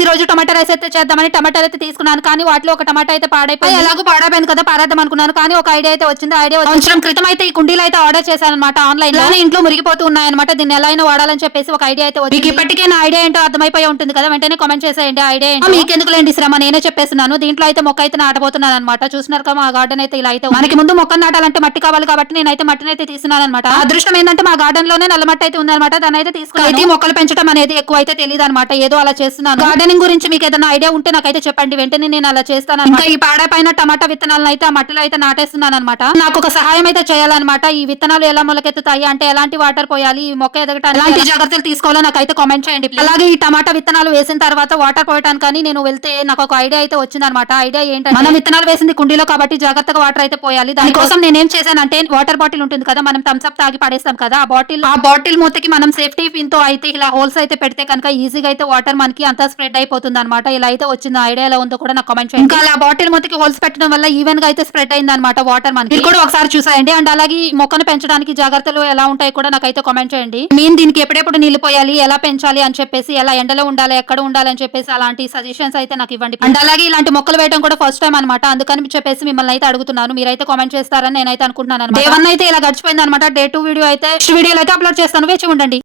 ఈ రోజు టమాటా రైస్ అయితే చేద్దామని టమాటాలు అయితే తీసుకున్నాను. కానీ వాటిలో ఒక టమాటా అయితే పాడైపోయి ఎలాగో పాడైపోయింది కదా పాడేద్దాం అనుకున్నాను. కానీ ఒక ఐడియా అయితే వచ్చింది. ఐడియా సంవత్సరం క్రితం అయితే ఈ కుండీలు అయితే ఆర్డర్ చేశాను అనమాట ఆన్లైన్లో ఇంట్లో మురిగిపోతూ ఉన్నాయన్నమాట. దీన్ని ఎలా అయినా వాడాలని చెప్పేసి ఒక ఐడియా అయితే వచ్చింది. మీకు ఇప్పటికే నా ఐడియా ఏంటో అర్థమైపోయి ఉంటుంది కదా వెంటనే కామెంట్ చేసేయండి. ఐడియా ఏంటో. మీకు ఎందుకు లేండి శ్రమ. నేనే చెప్పేస్తున్నాను. దీంట్లో అయితే మొక్క అయితే నాటబోతున్నాను అనమాట చూసినారు కదా మా గార్డెన్ అయితే ఇలా అయితే. మనకి ముందు మొక్క నాటాలంటే మట్టి కావాలి కాబట్టి నేనైతే మట్టిని అయితే తీసుకున్నాను అనమాట అదృష్టం ఏంటంటే మా గార్డెన్లోనే నల్ల మట్టి అయితే ఉందన్నమాట. దాన్ని అయితే తీసుకున్నాను. మొక్కలు పెంచడం అనేది ఎక్కువ అయితే తెలియదు అనమాట ఏదో అలా చేస్తున్నాను. గార్డెనింగ్ గురించి మీకు ఏదైనా ఐడియా ఉంటే నాకైతే చెప్పండి. వెంటనే నేను అలా చేస్తాను ఇంకా ఈ పాడైపోయిన టమాటా విత్తనాలను అయితే ఆ మట్టిలో అయితే నాటేస్తున్నాను అనమాట నాకు ఒక సహాయం అయితే చేయాలన్నమాట. ఈ విత్తనాలు ఎలా మొలకెత్తుతాయి? అంటే ఎలాంటి వాటర్ పోయాలి? ఈ మొక్క ఎదగటానికి ఎలాంటి జాగ్రత్తలు తీసుకోవాలో నాకైతే కామెంట్ చేయండి. అలాగే ఈ టమాటా విత్తనాలు వేసిన తర్వాత వాటర్ పోయటానికి కానీ నేను వెళ్తే నాకు ఒక ఐడియా అయితే వచ్చింది అనమాట ఐడియా ఏంటంటే మనం విత్తనాలు వేసింది కుండీలో కాబట్టి జాగ్రత్తగా వాటర్ అయితే పోయాలి. దానికోసం నేనేం చేశానంటే వాటర్ బాటిల్ ఉంటుంది కదా మనం థమ్స్ అప్ తాగి పడేస్తాం కదా ఆ బాటిల్ ఆ బాటిల్ మూతకి మనం సేఫ్టీ పిన్తో అయితే ఇలా హోల్స్ అయితే పెడితే కనుక ఈజీగా అయితే వాటర్ మనకి అంతా స్ప్రెడ్ అయిపోతుంది అనమాట ఇలా అయితే వచ్చింది. ఐడియా ఎలా ఉందో కూడా నాకు కామెంట్ చేయండి. ఇంకా అలా బాటిల్ మూతకి హోల్స్ పెట్టడం వల్ల ఈవెన్గా అయితే స్ప్రెడ్ అయింది అనమాట వాటర్ మనకి కూడా ఒకసారి చూసాయండి. అండ్ అలాగే ఈ మొక్కను పెంచడానికి జాగ్రత్తలు ఎలా ఉంటాయి కూడా నాకైతే కామెంట్ చేయండి. మేము దీనికి ఎప్పుడెప్పుడు నీళ్ళు పోయాలి ఎలా పెంచాలి అని చెప్పేసి ఎలా ఎండలో ఉండాలి ఎక్కడ ఉండాలి అని చెప్పేసి అలాంటి సజెషన్స్ అయితే నాకు ఇవ్వండి. అండ్ అలాగే ఇలాంటి మొక్కలు వేయడం కూడా ఫస్ట్ టైం అనమాట అందుకని చెప్పేసి మిమ్మల్ని అయితే అడుగుతున్నాను. మీరైతే కామెంట్ చేస్తారని నేనైతే అనుకుంటున్నాను వన్ అయితే ఇలా గడిచిపోయింది అనమాట డే టూ వీడియో అయితే వీడియోలో అయితే అప్లోడ్ చేస్తాను. వేచి ఉండండి.